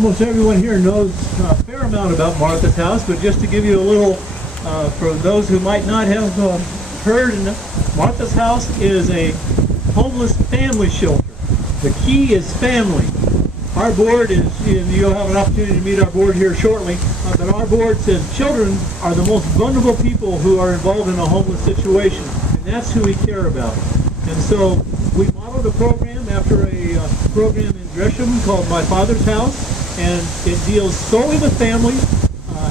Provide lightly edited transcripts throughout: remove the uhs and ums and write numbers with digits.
almost everyone here knows a fair amount about Martha's House, but just to give you a little, for those who might not have heard, Martha's House is a homeless family shelter. The key is family. Our board is, and you'll have an opportunity to meet our board here shortly, but our board says children are the most vulnerable people who are involved in a homeless situation, and that's who we care about. And so we modeled a program after a program in Gresham called My Father's House, and it deals solely with families,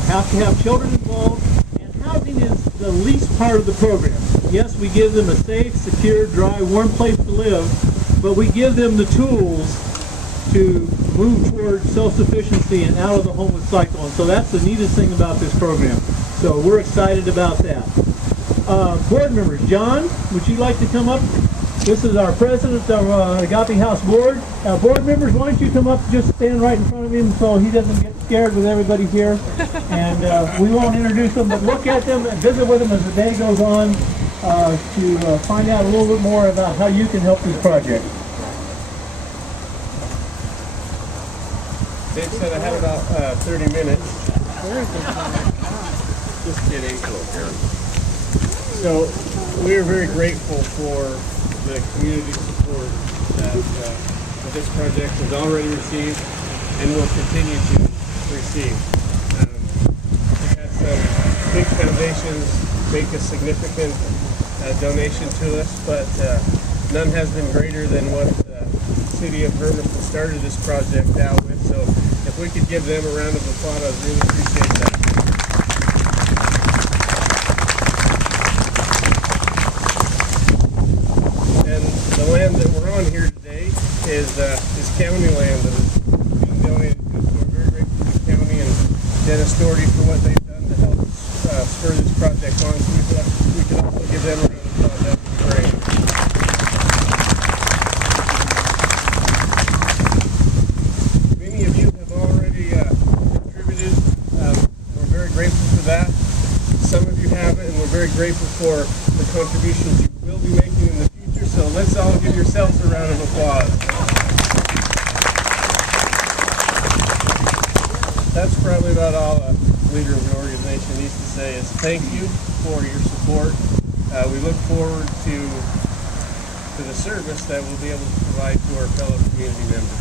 have to have children involved, and housing is the least part of the program. Yes, we give them a safe, secure, dry, warm place to live, but we give them the tools to move towards self-sufficiency and out of the homeless cycle. And so that's the neatest thing about this program. So we're excited about that. Board members, John, would you like to come up? This is our president of Agape House Board. Board members, why don't you come up, just stand right in front of him so he doesn't get scared with everybody here. And we won't introduce them, but look at them and visit with them as the day goes on to find out a little bit more about how you can help this project. Dave said I had about 30 minutes. Just kidding. So we're very grateful for the community support that this project has already received and will continue to receive. We had some big foundations make a significant donation to us, but none has been greater than what the City of Hermiston started this project out with. So if we could give them a round of applause, I'd really appreciate that. And the land that we're on here today is county land that is being donated to us. So we're very grateful to the county and Dennis Doherty for what they've done to help spur this project on. So we could also give them a round of applause. That would be great. Very grateful for the contributions you will be making in the future, so let's all give yourselves a round of applause. That's probably about all a leader of an organization needs to say is thank you for your support. We look forward to the service that we'll be able to provide to our fellow community members.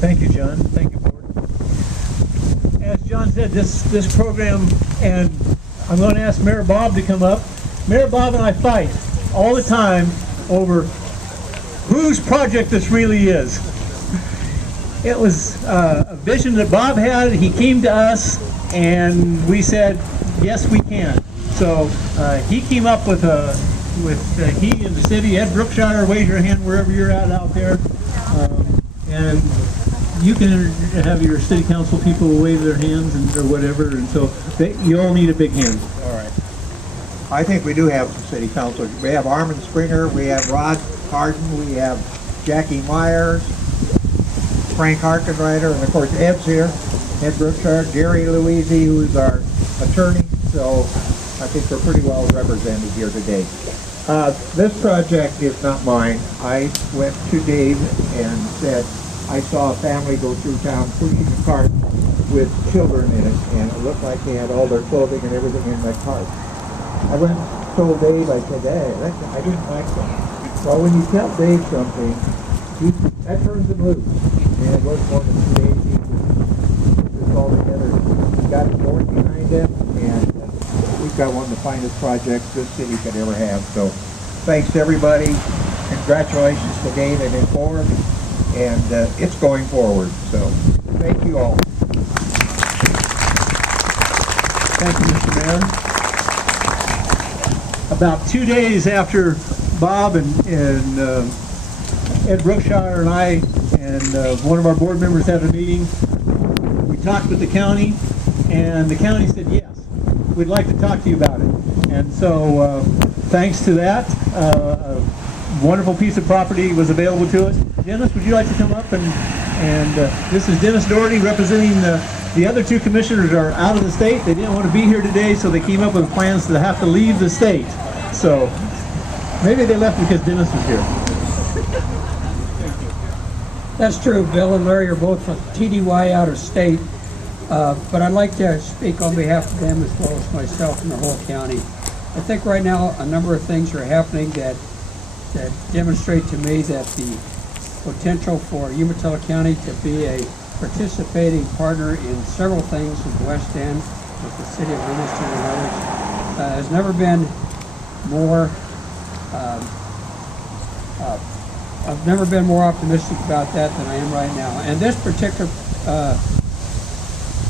Thank you, John. Thank you, Board. As John said, this program, and I'm going to ask Mayor Bob to come up. Mayor Bob and I fight all the time over whose project this really is. It was a vision that Bob had. He came to us and we said, yes, we can. So he came up with he and the city. Ed Brookshire, raise your hand wherever you're at out there. And you can have your city council people wave their hands or whatever, and so you all need a big hand. All right. I think we do have some city councilors. We have Armin Springer, we have Rod Carden, we have Jackie Myers, Frank Harkenreiter, and of course Ed's here, Ed Brookshire, Jerry Louisi, who's our attorney, so I think we're pretty well represented here today. This project is not mine. I went to Dave and said, I saw a family go through town pushing a cart with children in it, and it looked like they had all their clothing and everything in that cart. I went and told Dave, I said, hey, I didn't like that. Well, when you tell Dave something, that turns him loose. And it was more than 2 days he put this all together. He got his board behind him, and we've got one of the finest projects this city could ever have. So thanks to everybody. Congratulations to Dave and his board. And it's going forward. So thank you all. Thank you, Mr. Mayor. About 2 days after Bob and Ed Brookshire and I and one of our board members had a meeting, we talked with the county, and the county said, yes, we'd like to talk to you about it. And so thanks to that, a wonderful piece of property was available to us. Dennis, would you like to come up? And this is Dennis Doherty representing the other two commissioners are out of the state. They didn't want to be here today, so they came up with plans to have to leave the state. So maybe they left because Dennis was here. That's true. Bill and Larry are both from TDY out of state, but I'd like to speak on behalf of them as well as myself and the whole county. I think right now a number of things are happening that demonstrate to me that the potential for Umatilla County to be a participating partner in several things in the West End with the city of Hermiston and others has never been more. I've never been more optimistic about that than I am right now. And this particular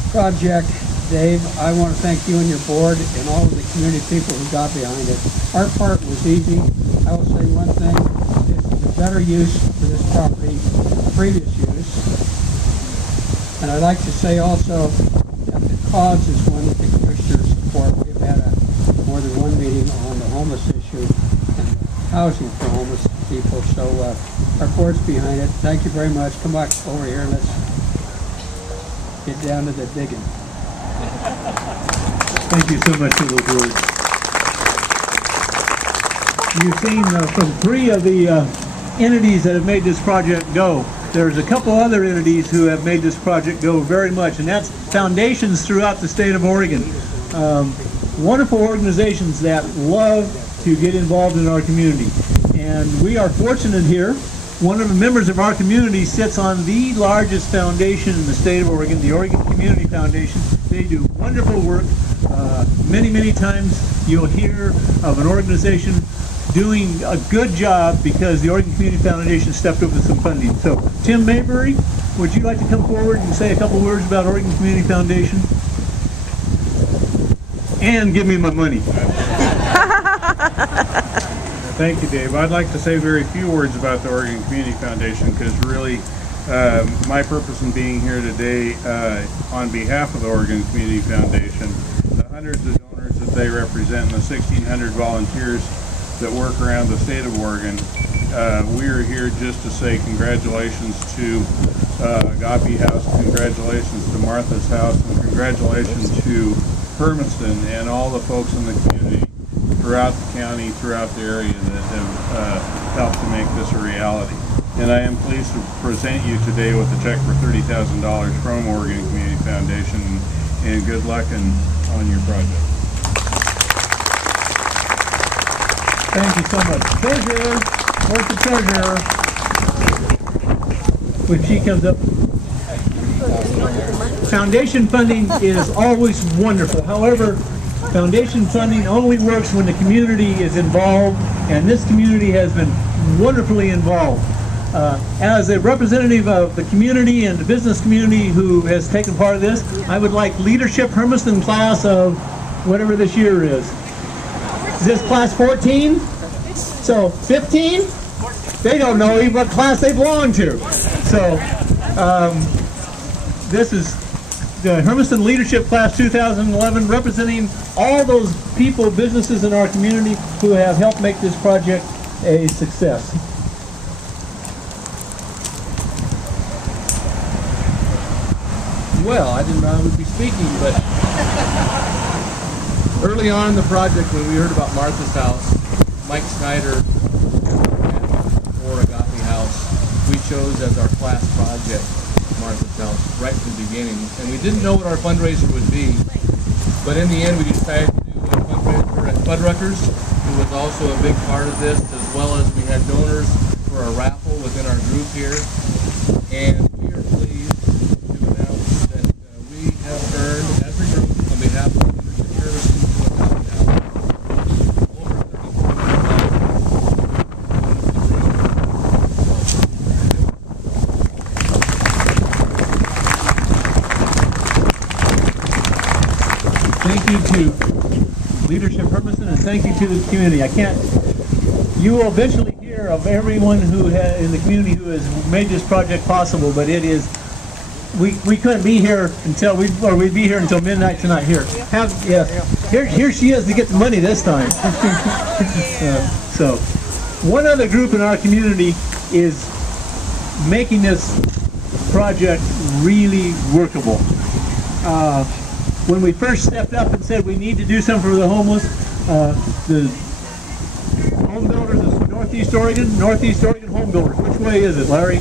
project, Dave, I want to thank you and your board and all of the community people who got behind it. Our part was easy. I will say one thing, this is a better use for this property than previous use. And I'd like to say also that the cause is one that the commissioners support. We've had more than one meeting on the homeless issue and housing for homeless people. So our board's behind it. Thank you very much. Come back over here and let's get down to the digging. Thank you so much for those words. You've seen from 3 of the entities that have made this project go. There's a couple other entities who have made this project go very much, and that's foundations throughout the state of Oregon. Wonderful organizations that love to get involved in our community. And we are fortunate here. One of the members of our community sits on the largest foundation in the state of Oregon, the Oregon Community Foundation. They do wonderful work. Many times you'll hear of an organization doing a good job because the Oregon Community Foundation stepped up with some funding. So, Tim Maybury, would you like to come forward and say a couple words about Oregon Community Foundation? And give me my money. Thank you, Dave. I'd like to say very few words about the Oregon Community Foundation because really my purpose in being here today on behalf of the Oregon Community Foundation, the hundreds of donors that they represent and the 1,600 volunteers that work around the state of Oregon, we are here just to say congratulations to Agape House, congratulations to Martha's House, and congratulations to Hermiston and all the folks in the community throughout the county, throughout the area that have helped to make this a reality. And I am pleased to present you today with a check for $30,000 from Oregon Community Foundation, and good luck on your project. Thank you so much. Treasurer, where's the treasurer? When she comes up. Foundation funding is always wonderful. However, foundation funding only works when the community is involved, and this community has been wonderfully involved. As a representative of the community and the business community who has taken part of this, I would like Leadership Hermiston class of whatever this year is. Is this class 14? So 15? They don't know even what class they belong to. So this is the Hermiston Leadership Class 2011, representing all those people, businesses in our community who have helped make this project a success. Well, I didn't know I would be speaking, but early on in the project when we heard about Martha's House, Mike Snyder for Agape House, we chose as our class project Martha's House right from the beginning. And we didn't know what our fundraiser would be, but in the end we decided to do a fundraiser at Fuddruckers, who was also a big part of this, as well as we had donors for a raffle within our group here. And we are pleased to announce that we have earned, as a group, on behalf of the Leadership Hermiston to Agape House, over Thank you to Leadership Hermiston, and thank you to the community. You will eventually hear of everyone who in the community who has made this project possible, but it is, we couldn't be here until we'd be here until midnight tonight. Here she is to get the money this time. So one other group in our community is making this project really workable. When we first stepped up and said we need to do something for the homeless, the home builders of Northeast Oregon Home Builders. Which way is it, Larry?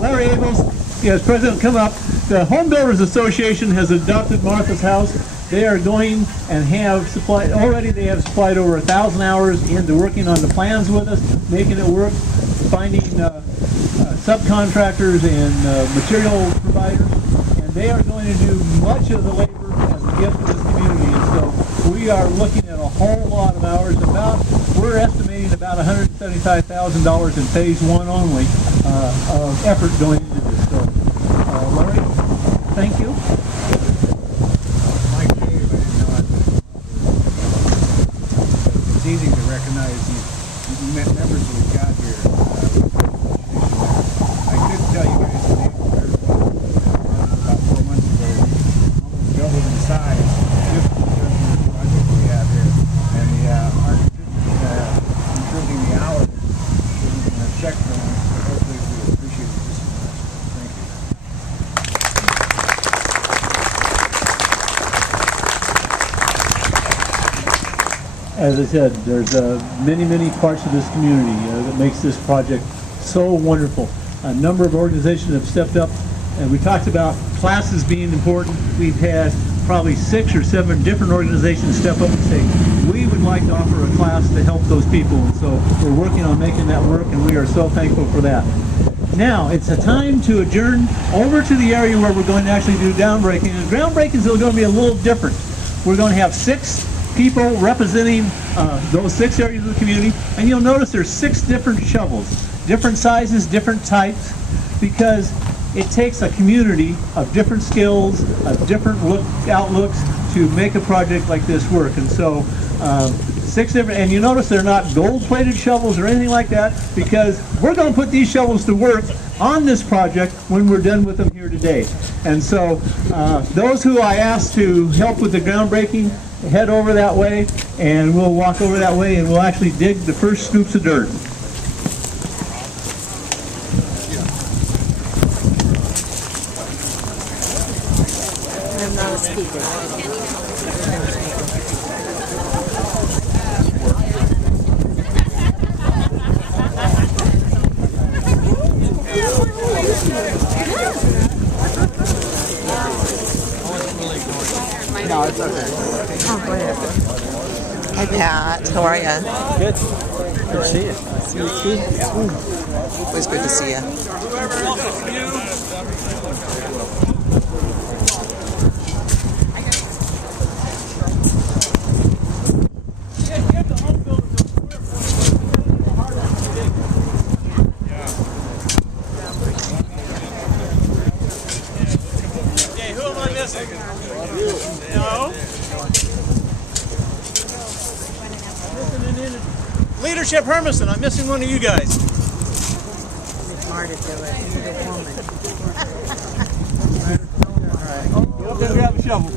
Larry Abels, as president, come up. The Home Builders Association has adopted Martha's House. They are going and have supplied, already they have supplied over 1,000 hours into working on the plans with us, making it work, finding subcontractors and material providers, and they are going to do much of the labor as a gift to this community. And so we are looking at a whole lot of hours. We're estimating about $175,000 in phase one only of effort going into this. So, Larry, thank you. It's easy to recognize these members that we've got here. I could tell you guys the name of about 4 months ago, almost doubled in size just because of the project we have here. And the improving the hours in the sector, hopefully we appreciate it just as much. Thank you. As I said, there's many parts of this community that makes this project so wonderful. A number of organizations have stepped up, and we talked about classes being important. We've had probably 6 or 7 different organizations step up and say, we would like to offer a class to help those people. And so we're working on making that work, and we are so thankful for that. Now, it's a time to adjourn over to the area where we're going to actually do groundbreaking. And groundbreaking is going to be a little different. We're going to have 6 people representing those 6 areas of the community, and you'll notice there's 6 different shovels, different sizes, different types, because it takes a community of different skills, of different outlooks to make a project like this work. And so 6 different, and you notice they're not gold-plated shovels or anything like that, because we're going to put these shovels to work on this project when we're done with them here today. And so those who I asked to help with the groundbreaking, head over that way, and we'll walk over that way, and we'll actually dig the first scoops of dirt. I'm not a speaker. No, it's okay. Oh, go ahead. Hi, Pat. How are you? Good. Good to see you. Always good to see you. Okay, who am I missing? No. Leadership Hermiston, I'm missing one of you guys. It's hard to do it. You need a woman. Go up there and grab a shovel.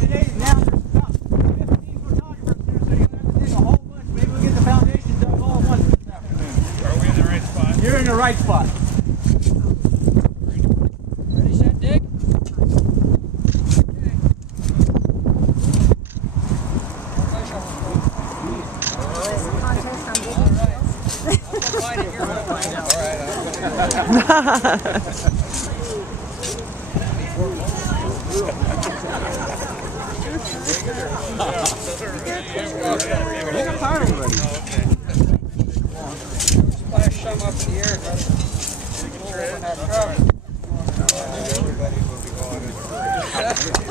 Today, now there's about 15 photographers here, so you have to dig a whole bunch. Maybe we'll get the foundation done all at once this afternoon. Are we in the right spot? You're in the right spot. Ready, set, dig? Splash some up in the air, brother. Everybody will be going.